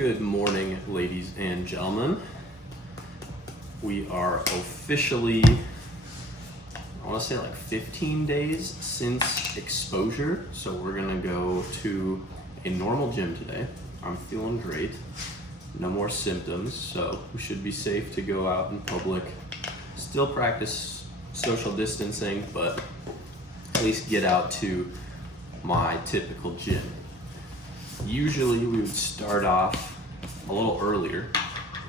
Good morning, ladies and gentlemen. We are officially, I want to say like 15 days since exposure. So we're gonna go to a normal gym today. I'm feeling great. No more symptoms, so we should be safe to go out in public. Still practice social distancing, but at least get out to my typical gym. Usually we would start off a little earlier,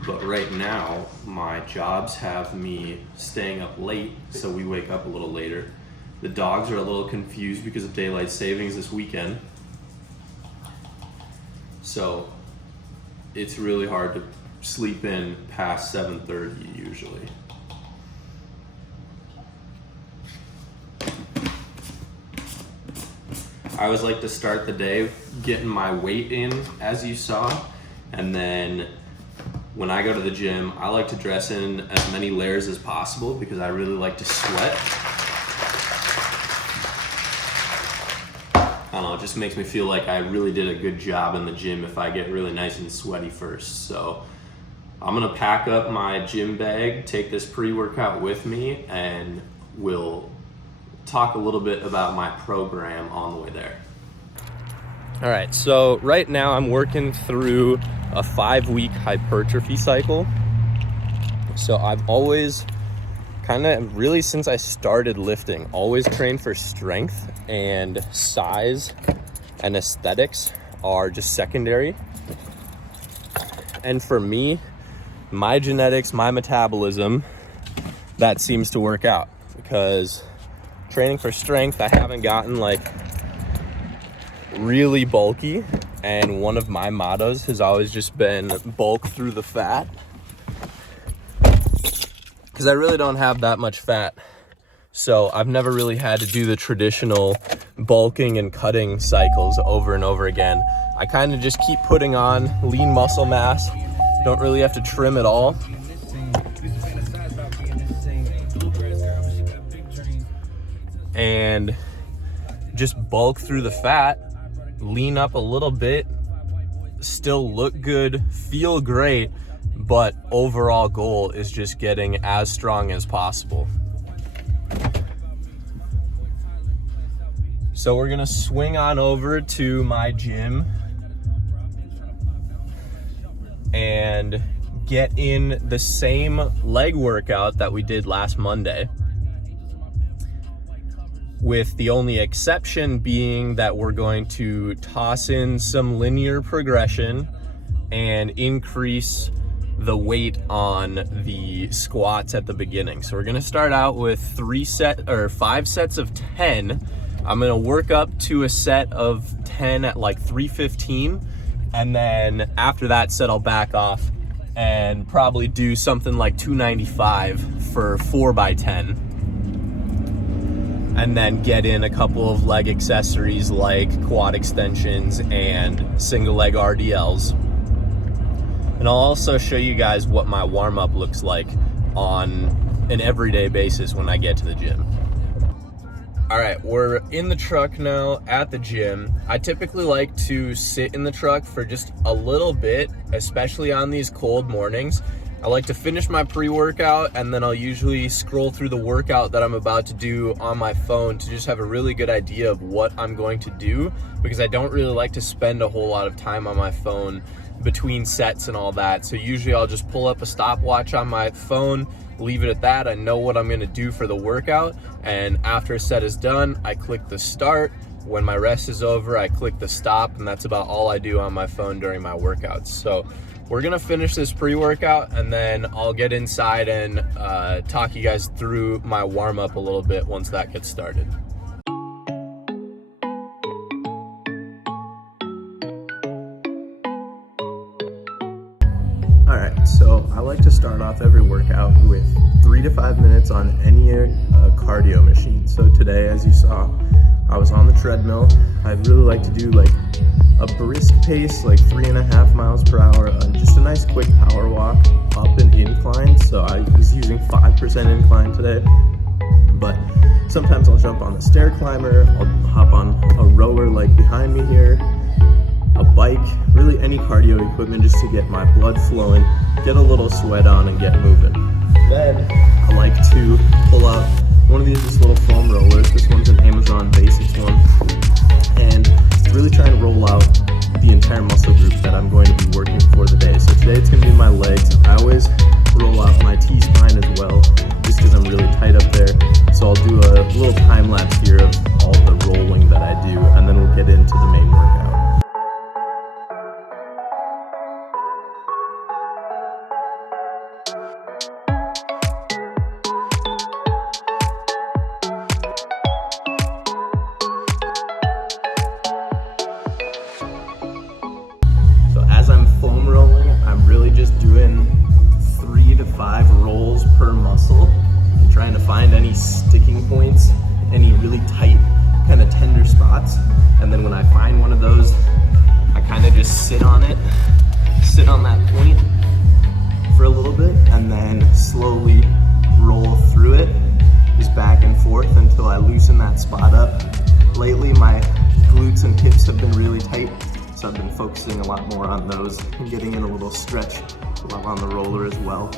but right now my jobs have me staying up late, so we wake up a little later. The dogs are a little confused because of daylight savings this weekend, so it's really hard to sleep in past 7:30 usually. I always like to start the day getting my weight in, as you saw, and then when I go to the gym, I like to dress in as many layers as possible because I really like to sweat. I don't know, it just makes me feel like I really did a good job in the gym if I get really nice and sweaty first. So I'm gonna pack up my gym bag, take this pre-workout with me, and we'll talk a little bit about my program on the way there. All right, so right now I'm working through a 5-week hypertrophy cycle. So I've always really since I started lifting, always trained for strength, and size and aesthetics are just secondary. And for me, my genetics, my metabolism, that seems to work out because training for strength, I haven't gotten like really bulky, and one of my mottos has always just been bulk through the fat, because I really don't have that much fat. So I've never really had to do the traditional bulking and cutting cycles over and over again. I kind of just keep putting on lean muscle mass, don't really have to trim at all. And just bulk through the fat, lean up a little bit, still look good, feel great, but overall goal is just getting as strong as possible. So we're gonna swing on over to my gym and get in the same leg workout that we did last Monday, with the only exception being that we're going to toss in some linear progression and increase the weight on the squats at the beginning. So we're gonna start out with 5 sets of 10. I'm gonna work up to a set of 10 at like 315, and then after that set I'll back off and probably do something like 295 for 4x10. And then get in a couple of leg accessories like quad extensions and single leg RDLs. And I'll also show you guys what my warm-up looks like on an everyday basis when I get to the gym. All right, we're in the truck now at the gym. I typically like to sit in the truck for just a little bit, especially on these cold mornings. I like to finish my pre-workout, and then I'll usually scroll through the workout that I'm about to do on my phone to just have a really good idea of what I'm going to do, because I don't really like to spend a whole lot of time on my phone between sets and all that. So usually I'll just pull up a stopwatch on my phone, leave it at that. I know what I'm gonna do for the workout, and after a set is done, I click the start. When my rest is over, I click the stop, and that's about all I do on my phone during my workouts. So we're gonna finish this pre-workout, and then I'll get inside and talk you guys through my warm-up a little bit once that gets started. All right, so I like to start off every workout with 3 to 5 minutes on any cardio machine. So today, as you saw, I was on the treadmill. I really like to do like a brisk pace, like 3.5 miles per hour, just a nice quick power walk up an incline. So I was using 5% incline today, but sometimes I'll jump on the stair climber, I'll hop on a rower like behind me here, a bike, really any cardio equipment just to get my blood flowing, get a little sweat on, and get moving. Then I like to pull out one of these little foam rollers. This one's an Amazon Basics one, and really try and roll out the entire muscle group that I'm going to be working for the day. So today it's going to be my legs. I always roll out my T-spine as well, just because I'm really tight up there. So I'll do a little time lapse here of all the rolling that I do, and then we'll get into the main workout. So as I'm foam rolling, I'm really just doing 3 to 5 rolls per muscle, and trying to find any sticking points, any really tight, kind of tender spots. And then when I find one of those, I kind of just sit on it, sit on that point for a little bit, and then slowly roll through it, just back and forth until I loosen that spot up. Lately, my glutes and hips have been really tight, so I've been focusing a lot more on those and getting in a little stretch while on the roller as well.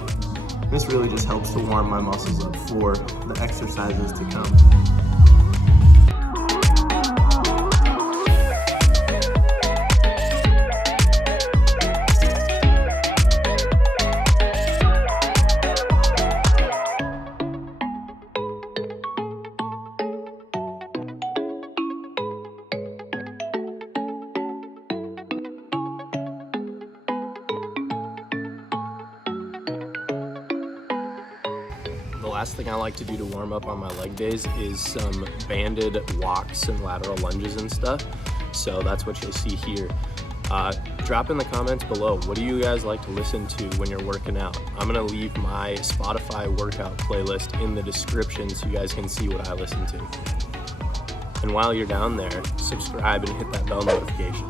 This really just helps to warm my muscles up for the exercises to come. The last thing I like to do to warm up on my leg days is some banded walks and lateral lunges and stuff. So that's what you'll see here. Drop in the comments below, what do you guys like to listen to when you're working out? I'm gonna leave my Spotify workout playlist in the description so you guys can see what I listen to. And while you're down there, subscribe and hit that bell notification.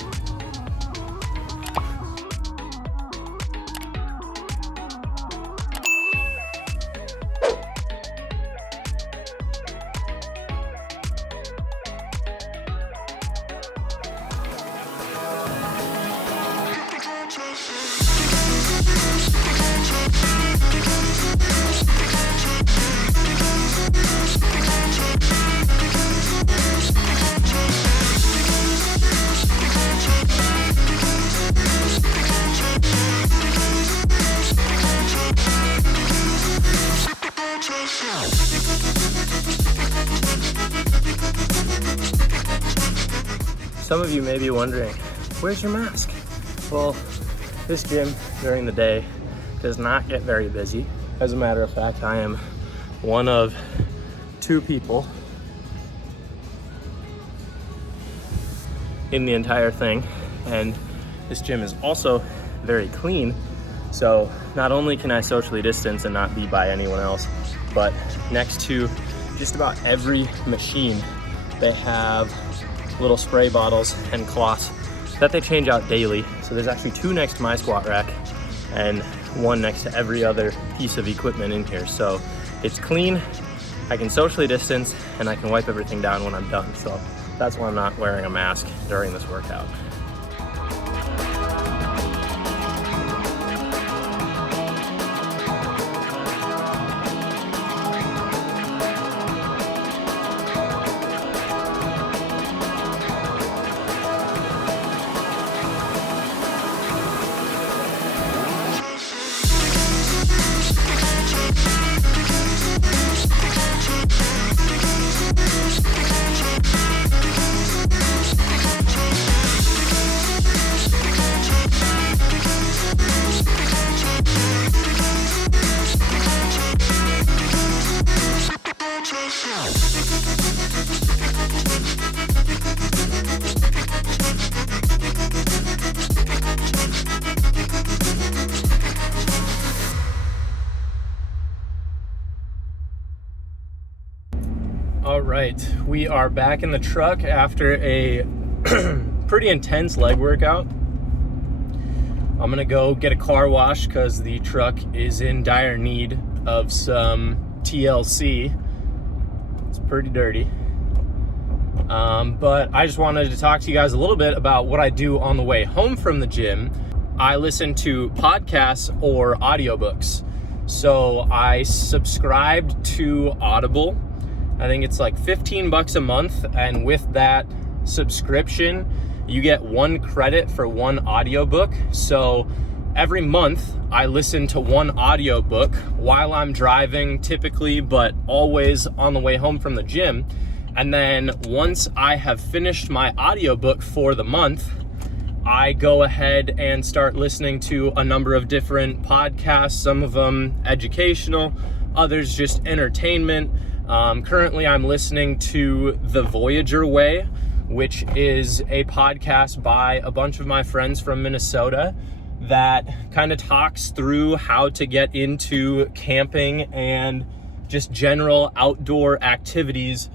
Some of you may be wondering, where's your mask? Well, this gym during the day does not get very busy. As a matter of fact, I am one of 2 people in the entire thing. And this gym is also very clean. So not only can I socially distance and not be by anyone else, but next to just about every machine, they have little spray bottles and cloths that they change out daily. So there's actually 2 next to my squat rack and 1 next to every other piece of equipment in here. So it's clean, I can socially distance, and I can wipe everything down when I'm done. So that's why I'm not wearing a mask during this workout. All right, we are back in the truck after a pretty intense leg workout. I'm gonna go get a car wash because the truck is in dire need of some TLC. It's pretty dirty. But I just wanted to talk to you guys a little bit about what I do on the way home from the gym. I listen to podcasts or audiobooks. So I subscribed to Audible. I think it's like $15 a month, and with that subscription, you get 1 credit for 1 audiobook. So every month I listen to 1 audiobook while I'm driving typically, but always on the way home from the gym. And then once I have finished my audiobook for the month, I go ahead and start listening to a number of different podcasts, some of them educational, others just entertainment. Currently I'm listening to The Voyager Way, which is a podcast by a bunch of my friends from Minnesota that kind of talks through how to get into camping and just general outdoor activities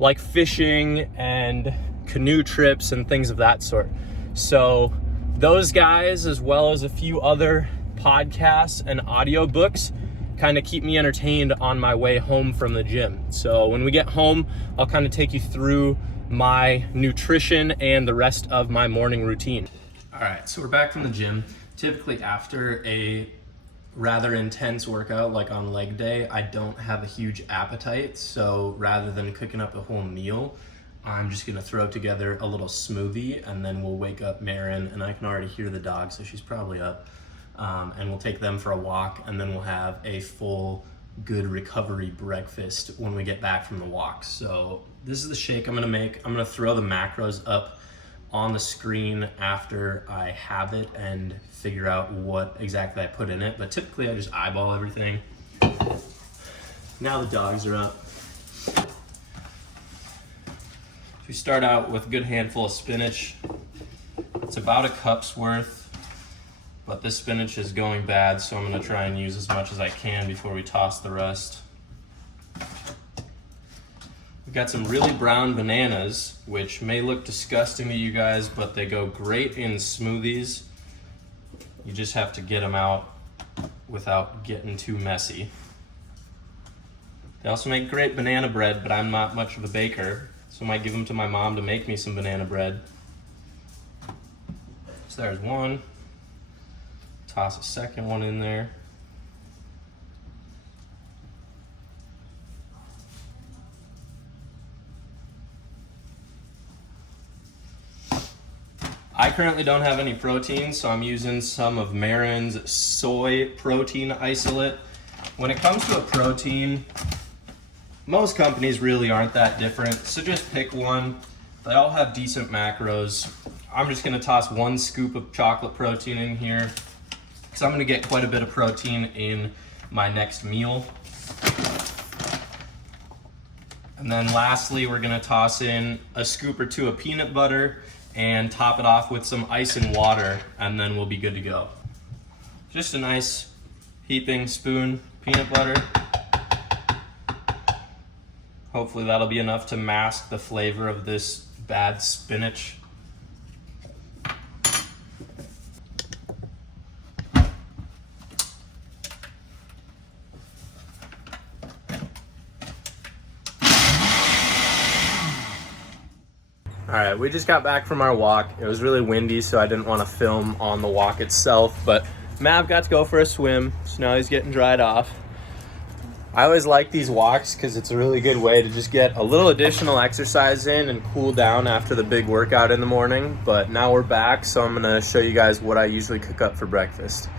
like fishing and canoe trips and things of that sort. So those guys, as well as a few other podcasts and audiobooks, kind of keep me entertained on my way home from the gym. So when we get home, I'll kind of take you through my nutrition and the rest of my morning routine. All right, so we're back from the gym. Typically after a rather intense workout like on leg day, I don't have a huge appetite. So rather than cooking up a whole meal, I'm just gonna throw together a little smoothie, and then we'll wake up Marin, and I can already hear the dog, so she's probably up. And we'll take them for a walk, and then we'll have a full good recovery breakfast when we get back from the walk. So this is the shake I'm gonna make. I'm gonna throw the macros up on the screen after I have it and figure out what exactly I put in it. But typically I just eyeball everything. Now the dogs are up. We start out with a good handful of spinach. It's about a cup's worth. But this spinach is going bad, so I'm gonna try and use as much as I can before we toss the rest. We've got some really brown bananas, which may look disgusting to you guys, but they go great in smoothies. You just have to get them out without getting too messy. They also make great banana bread, but I'm not much of a baker, so I might give them to my mom to make me some banana bread. So there's one. Toss a second one in there. I currently don't have any protein, so I'm using some of Marin's soy protein isolate. When it comes to a protein, most companies really aren't that different, so just pick one. They all have decent macros. I'm just gonna toss 1 scoop of chocolate protein in here, because I'm gonna get quite a bit of protein in my next meal. And then lastly, we're gonna toss in a scoop or 2 of peanut butter and top it off with some ice and water, and then we'll be good to go. Just a nice heaping spoon peanut butter. Hopefully that'll be enough to mask the flavor of this bad spinach. All right, we just got back from our walk. It was really windy, so I didn't want to film on the walk itself, but Mav got to go for a swim, so now he's getting dried off. I always like these walks because it's a really good way to just get a little additional exercise in and cool down after the big workout in the morning. But now we're back, so I'm gonna show you guys what I usually cook up for breakfast.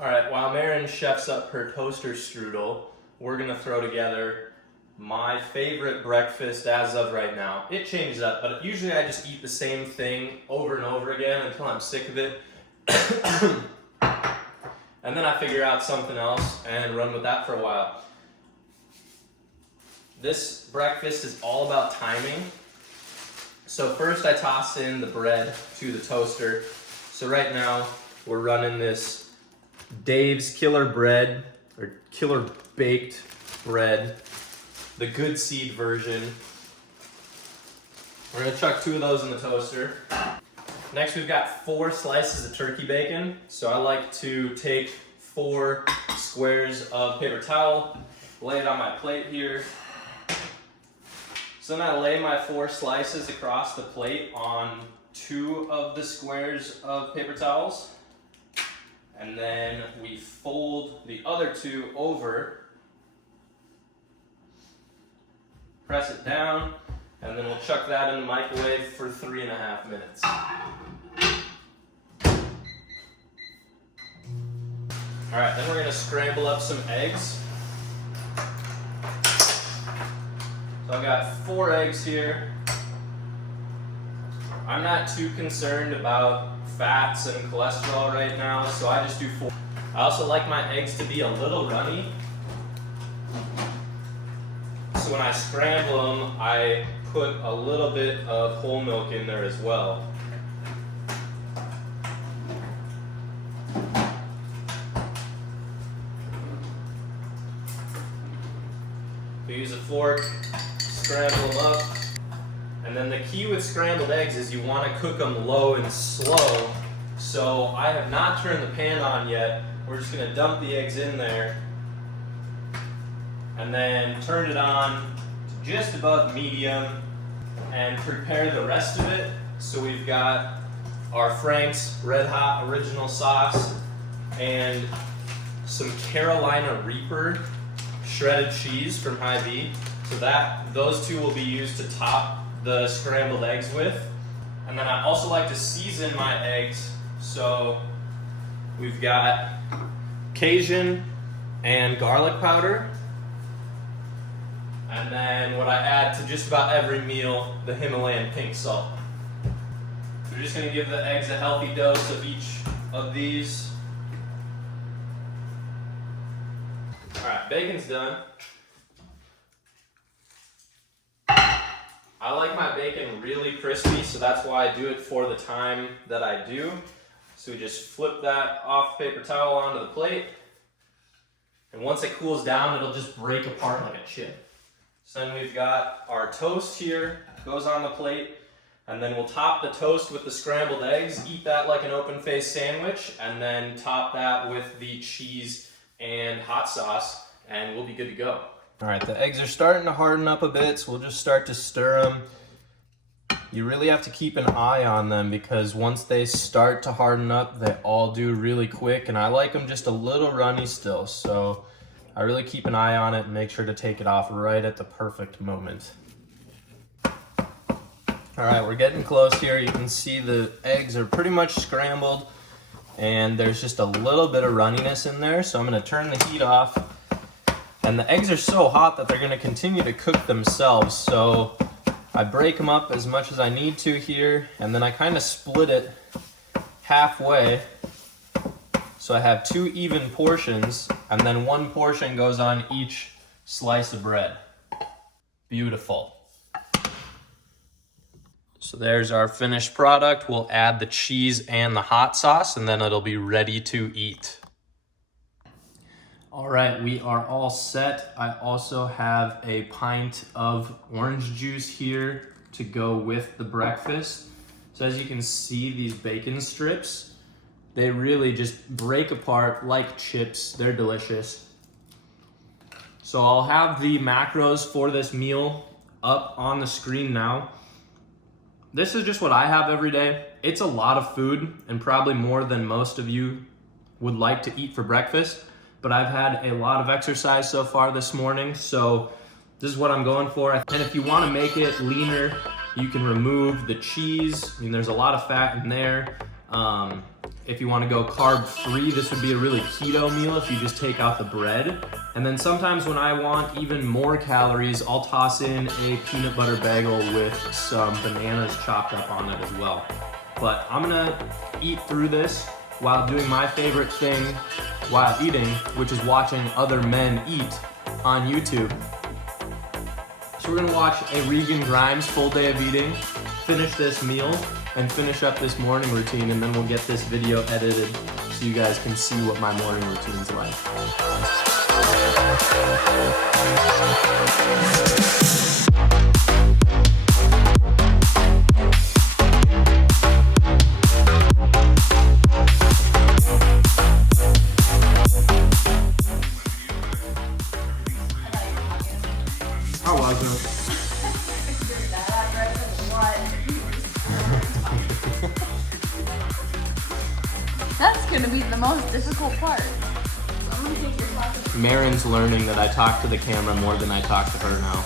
All right, while Marin chefs up her toaster strudel, we're gonna throw together my favorite breakfast as of right now. It changes up, but usually I just eat the same thing over and over again until I'm sick of it. And then I figure out something else and run with that for a while. This breakfast is all about timing. So first I toss in the bread to the toaster. So right now we're running this Dave's Killer Bread, or Killer Baked Bread, the good seed version. We're gonna chuck 2 of those in the toaster. Next we've got 4 slices of turkey bacon. So I like to take 4 squares of paper towel, lay it on my plate here, So then I lay my 4 slices across the plate on 2 of the squares of paper towels. And then we fold the other 2 over, press it down, and then we'll chuck that in the microwave for 3.5 minutes. All right, then we're gonna scramble up some eggs. So I've got 4 eggs here. I'm not too concerned about fats and cholesterol right now, so I just do 4. I also like my eggs to be a little runny. So when I scramble them, I put a little bit of whole milk in there as well. We use a fork, scramble them up. And then the key with scrambled eggs is you want to cook them low and slow. So I have not turned the pan on yet. We're just going to dump the eggs in there and then turn it on to just above medium and prepare the rest of it. So we've got our Frank's Red Hot Original Sauce and some Carolina Reaper shredded cheese from Hy-Vee. So those 2 will be used to top the scrambled eggs with. And then I also like to season my eggs. So we've got Cajun and garlic powder. And then what I add to just about every meal, the Himalayan pink salt. We're just gonna give the eggs a healthy dose of each of these. All right, bacon's done. I like my bacon really crispy, so that's why I do it for the time that I do. So we just flip that off paper towel onto the plate. And once it cools down, it'll just break apart like a chip. So then we've got our toast here, goes on the plate. And then we'll top the toast with the scrambled eggs, eat that like an open-faced sandwich, and then top that with the cheese and hot sauce, and we'll be good to go. All right, the eggs are starting to harden up a bit, so we'll just start to stir them. You really have to keep an eye on them because once they start to harden up, they all do really quick, and I like them just a little runny still, so I really keep an eye on it and make sure to take it off right at the perfect moment. All right, we're getting close here. You can see the eggs are pretty much scrambled, and there's just a little bit of runniness in there, so I'm gonna turn the heat off. And the eggs are so hot that they're gonna continue to cook themselves, so I break them up as much as I need to here, and then I kind of split it halfway, so I have 2 even portions, and then 1 portion goes on each slice of bread. Beautiful. So there's our finished product. We'll add the cheese and the hot sauce, and then it'll be ready to eat. All right, we are all set. I also have a pint of orange juice here to go with the breakfast. So as you can see, these bacon strips, they really just break apart like chips. They're delicious. So I'll have the macros for this meal up on the screen now. This is just what I have every day. It's a lot of food and probably more than most of you would like to eat for breakfast. But I've had a lot of exercise so far this morning, so this is what I'm going for. And if you want to make it leaner, you can remove the cheese. I mean, there's a lot of fat in there. If you want to go carb-free, this would be a really keto meal if you just take out the bread. And then sometimes when I want even more calories, I'll toss in a peanut butter bagel with some bananas chopped up on it as well. But I'm gonna eat through this while doing my favorite thing while eating, which is watching other men eat on YouTube. So we're gonna watch a Regan Grimes full day of eating, finish this meal, and finish up this morning routine, and then we'll get this video edited so you guys can see what my morning routine's like. How was it? gonna be the most difficult part. So I'm gonna take your class. Marin's learning that I talk to the camera more than I talk to her now.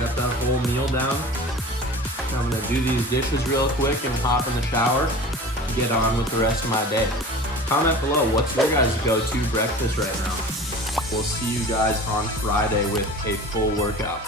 Got that whole meal down. I'm gonna do these dishes real quick and hop in the shower and get on with the rest of my day. Comment below, what's your guys' go-to breakfast right now? We'll see you guys on Friday with a full workout.